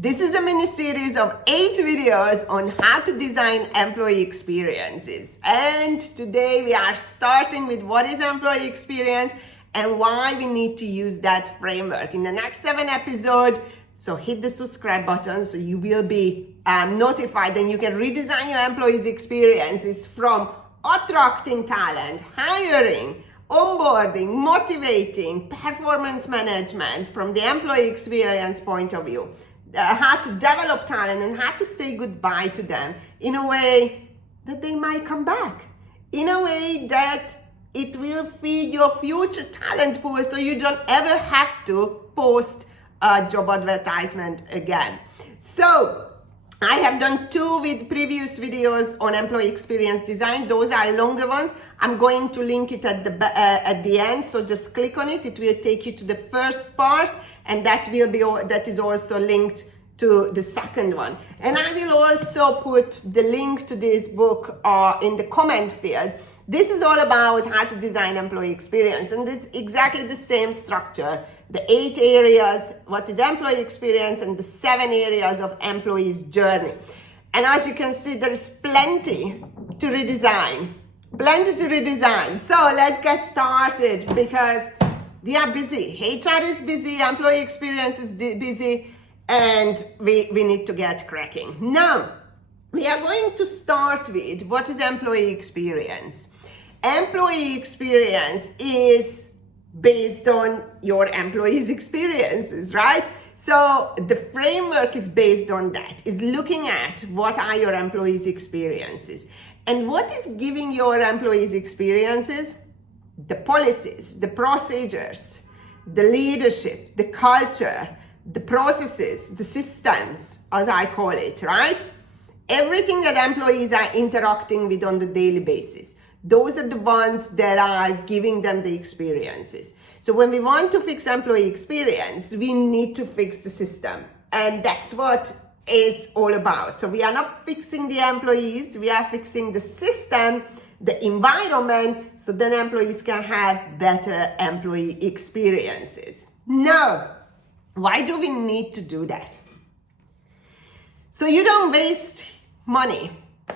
This is a mini series of 8 videos on how to design employee experiences. And today we are starting with what is employee experience and why we need to use that framework. In the next 7 episodes, so hit the subscribe button so you will be notified and you can redesign your employees' experiences from attracting talent, hiring, onboarding, motivating, performance management from the employee experience point of view. How to develop talent and how to say goodbye to them in a way that they might come back, in a way that it will feed your future talent pool so you don't ever have to post a job advertisement again. So I have done 2 with previous videos on employee experience design. Those are longer ones. I'm going to link it at the end, so just click on it. It will take you to the first part, and that is also linked to the second one. And I will also put the link to this book in the comment field. This is all about how to design employee experience, and it's exactly the same structure. The 8 areas, what is employee experience, and the 7 areas of employee's journey. And as you can see, there's plenty to redesign. So let's get started because we are busy. HR is busy, employee experience is busy, and we need to get cracking. Now, we are going to start with what is employee experience. Employee experience is based on your employees' experiences, right? So the framework is based on that, is looking at what are your employees' experiences. And what is giving your employees' experiences? The policies, the procedures, the leadership, the culture, the processes, the systems, as I call it, right? Everything that employees are interacting with on the daily basis. Those are the ones that are giving them the experiences. So when we want to fix employee experience, we need to fix the system. And that's what is all about. So we are not fixing the employees, we are fixing the system, the environment, so then employees can have better employee experiences. Now, why do we need to do that? So you don't waste money.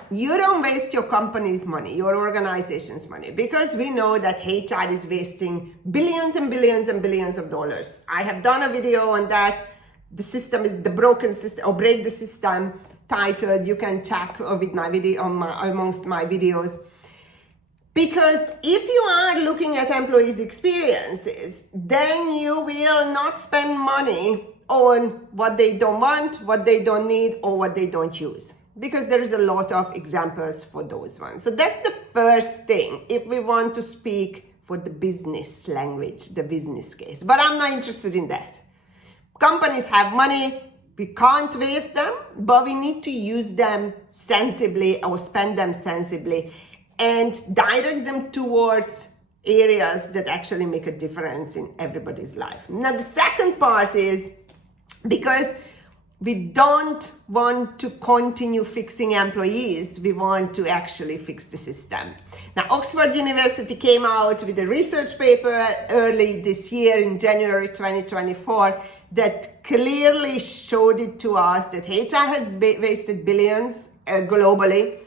You don't waste your company's money, your organization's money, because we know that HR is wasting billions and billions and billions of dollars. I have done a video on that. The system is the broken system, or break the system, titled. You can check with my video amongst my videos. Because if you are looking at employees' experiences, then you will not spend money on what they don't want, what they don't need, or what they don't use. Because there is a lot of examples for those ones. So that's the first thing if we want to speak for the business language, the business case. But I'm not interested in that. Companies have money, we can't waste them, but we need to use them sensibly or spend them sensibly and direct them towards areas that actually make a difference in everybody's life. Now the second part is because we don't want to continue fixing employees, we want to actually fix the system. Now, Oxford University came out with a research paper early this year in January 2024 that clearly showed it to us that HR has wasted billions globally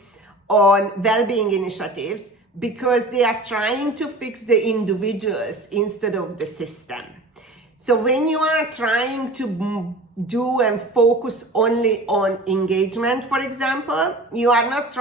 on well-being initiatives because they are trying to fix the individuals instead of the system. So when you are trying to do and focus only on engagement, for example, you are not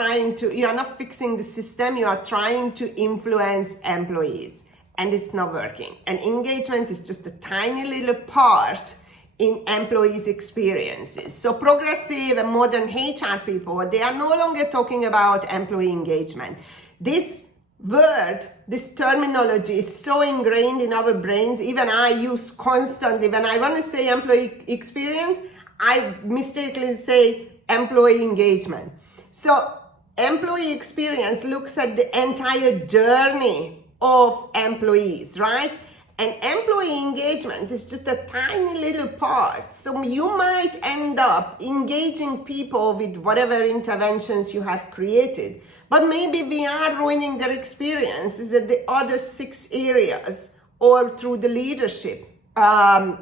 fixing the system, you are trying to influence employees, and it's not working. And engagement is just a tiny little part in employees' experiences. So progressive and modern HR people, they are no longer talking about employee engagement. This word, this terminology is so ingrained in our brains. Even I use constantly. When I want to say employee experience, I mistakenly say employee engagement. So employee experience looks at the entire journey of employees, right? And employee engagement is just a tiny little part. So you might end up engaging people with whatever interventions you have created. But maybe we are ruining their experiences at the other 6 areas or through the leadership. And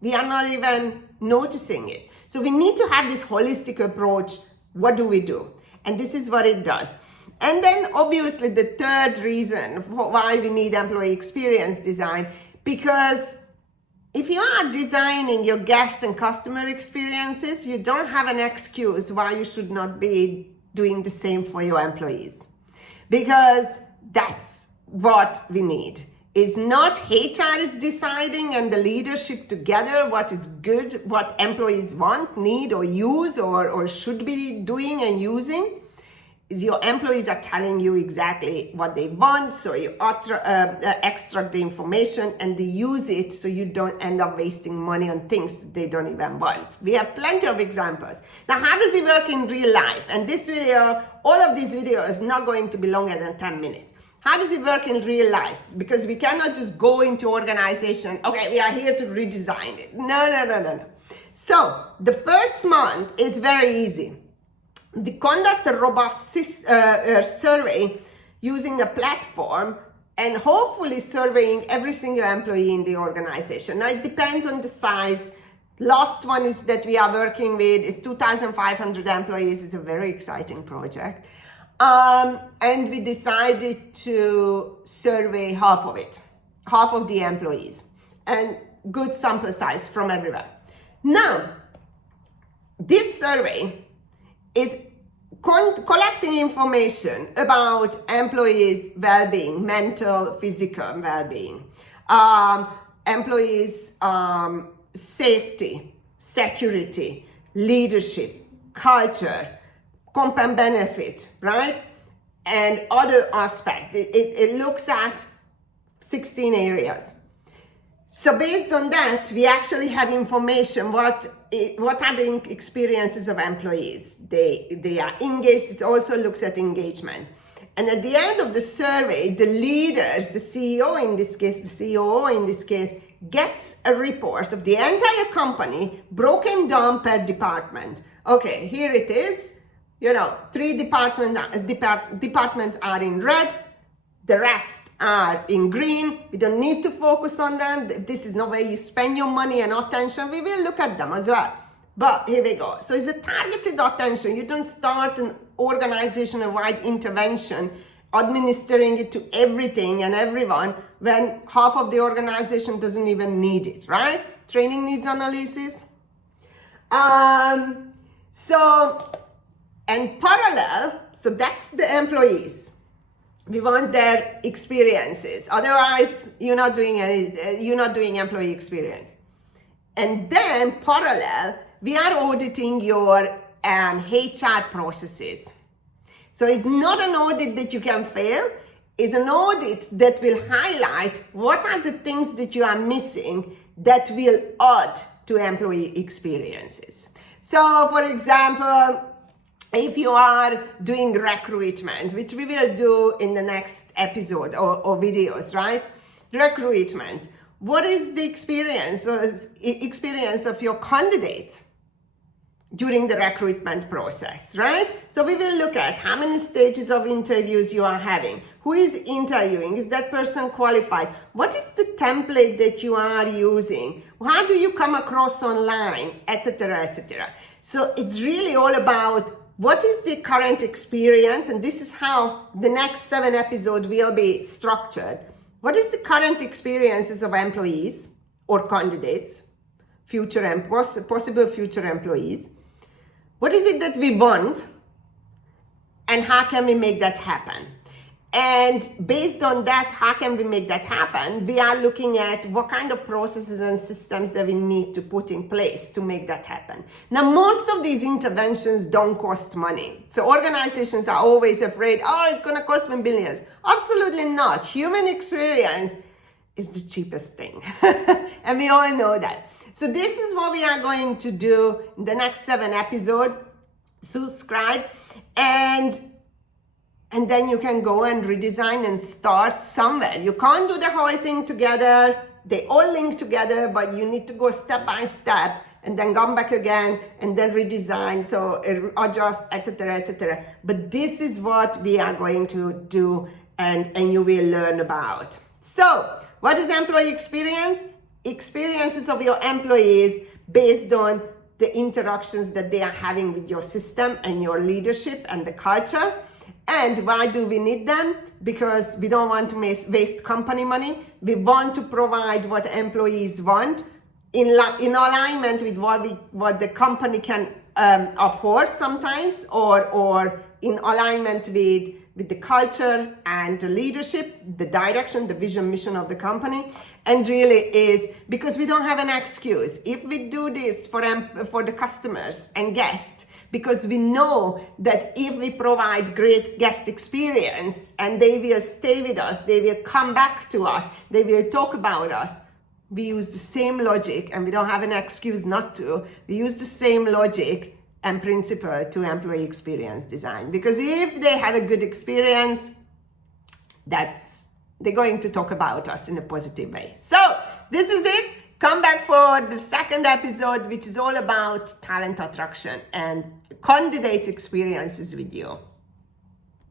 we are not even noticing it. So we need to have this holistic approach. What do we do? And this is what it does. And then obviously the third reason for why we need employee experience design, because if you are designing your guest and customer experiences, you don't have an excuse why you should not be doing the same for your employees. Because that's what we need. It's not HR is deciding and the leadership together what is good, what employees want, need, or use, or should be doing and using. Your employees are telling you exactly what they want, so you extract the information and they use it so you don't end up wasting money on things that they don't even want. We have plenty of examples. Now, how does it work in real life? And this video, all of these videos is not going to be longer than 10 minutes. How does it work in real life? Because we cannot just go into organization, okay, we are here to redesign it. No. So the first month is very easy. We conduct a robust survey using a platform and hopefully surveying every single employee in the organization. Now, it depends on the size. Last one is that we are working with is 2,500 employees. It's a very exciting project. And we decided to survey half of the employees, and good sample size from everywhere. Now, this survey is collecting information about employees' well-being, mental, physical well-being, employees' safety, security, leadership, culture, comp and benefit, right? And other aspects. It looks at 16 areas. So based on that, we actually have information what are the experiences of employees. They are engaged. It also looks at engagement. And at the end of the survey, the leaders, the CEO in this case, the COO in this case, gets a report of the entire company broken down per department. Okay, here it is. 3 departments are in red. The rest are in green. We don't need to focus on them. This is not where you spend your money and attention. We will look at them as well. But here we go. So it's a targeted attention. You don't start an organization-wide intervention, administering it to everything and everyone when half of the organization doesn't even need it, right? Training needs analysis. And parallel, so that's the employees. We want their experiences. Otherwise, you're not doing employee experience. And then parallel, we are auditing your HR processes. So it's not an audit that you can fail. It's an audit that will highlight what are the things that you are missing that will add to employee experiences. So for example, if you are doing recruitment, which we will do in the next episode or videos, right? Recruitment. What is the experience of your candidate during the recruitment process, right? So we will look at how many stages of interviews you are having. Who is interviewing? Is that person qualified? What is the template that you are using? How do you come across online, etc., etc.? So it's really all about what is the current experience, and this is how the next 7 episodes will be structured. What is the current experiences of employees or candidates, possible future employees? What is it that we want, and how can we make that happen? And based on that, how can we make that happen? We are looking at what kind of processes and systems that we need to put in place to make that happen. Now, most of these interventions don't cost money. So organizations are always afraid, it's going to cost me billions. Absolutely not. Human experience is the cheapest thing. And we all know that. So this is what we are going to do in the next 7 episodes. Subscribe and then you can go and redesign and start somewhere. You can't do the whole thing together. They all link together, but you need to go step by step and then come back again and then redesign, so adjust, etc., etc. But this is what we are going to do and you will learn about. So what is employee experience? Experiences of your employees based on the interactions that they are having with your system and your leadership and the culture. And why do we need them? Because we don't want to waste company money. We want to provide what employees want in alignment with what the company can afford sometimes, or in alignment with the culture and the leadership, the direction, the vision, mission of the company. And really is because we don't have an excuse. If we do this for the customers and guests, because we know that if we provide great guest experience and they will stay with us, they will come back to us, they will talk about us. We use the same logic, and we don't have an excuse not to. We use the same logic and principle to employee experience design. Because if they have a good experience, they're going to talk about us in a positive way. So this is it. Come back for the second episode, which is all about talent attraction and candidate experiences with you.